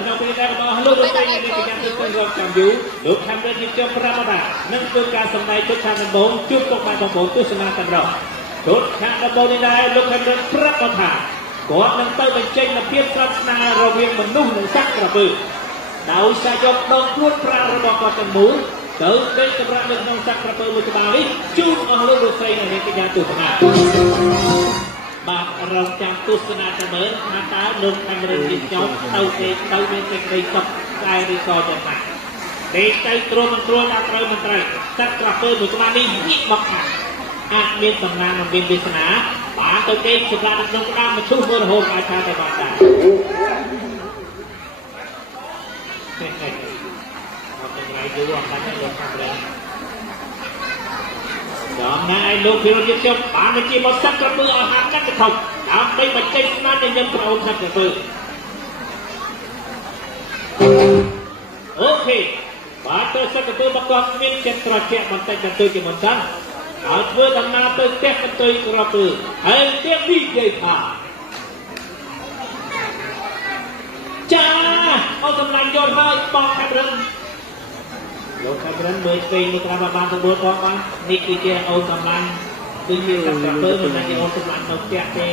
ក្នុងពេលដែលរបស់លោកលោកស្រីមានកិច្ចការទៅរកចាំយូរលោកខាងដើមជាប់ប្រាប់ថានឹងធ្វើការសម្ដែងជុតខាងដំបូងជួបពុកម៉ែបងប្អូនទស្សនាទាំងរស់ជុតខាងដំបូងនេះដែរលោកខាងដើមប្រាប់ថាគាត់នឹងទៅបញ្ចេញនូវភាពស្និទ្ធស្នាលរវាងមនុស្សនិងសត្វក្រពើដោយសារយកដងខ្លួនប្រាំរបស់គាត់ទាំងមូលទៅដេកសម្រាប់នៅក្នុងសត្វក្រពើមួយក្បាលនេះជូនអស់លោកលោកស្រីនៅកិច្ចការទស្សនាបាទរងចាំទស្សនាទៅមើលថាតើលោកខាងរឿងនេះចង់ទៅមានសេចក្តីសុខតែឬក៏យ៉ាងណាទេទៅទ្រាំមិនត្រូវថាត្រូវមិនត្រូវសត្វក្រពើមួយក្បាលនេះងាកមកខាងអាចមានសំណាងនិងមានវាសនាបានទៅទេសម្រាប់នៅក្នុងក្តាមមឈូសមើលរហូតអាចថាទៅបានដែរអត់ទាំងไรយូរអត់បានទេលោកខាងរឿងដល់ណាឯលោកភិរយុទ្ធខ្ញុំបានបញ្ជាមកសត្វក្រពើឲ្យហាត់កាត់ទៅខុសដើម្បីបញ្ចេញស្នាដៃញឹមប្រអូនសត្វក្រពើអូខេបាទទៅសត្វក្រពើមកគាត់មានចិត្តត្រជាក់បន្តិចបន្តួចជាមុនសិនឲ្យធ្វើដំណើរទៅផ្ទះកន្ទុយក្រពើហើយទៀតនេះនិយាយថាចាអត់សម្លាញ់យល់ហើយបងខាងរឿងលោកខាងរឿងមើលពេញមកតាមបានទៅ4ផងបាននេះគឺជាអូនសម្លាញ់គឺមានសត្វក្រពើមិនមែនជាអូនសម្លាញ់នៅផ្ទះទេ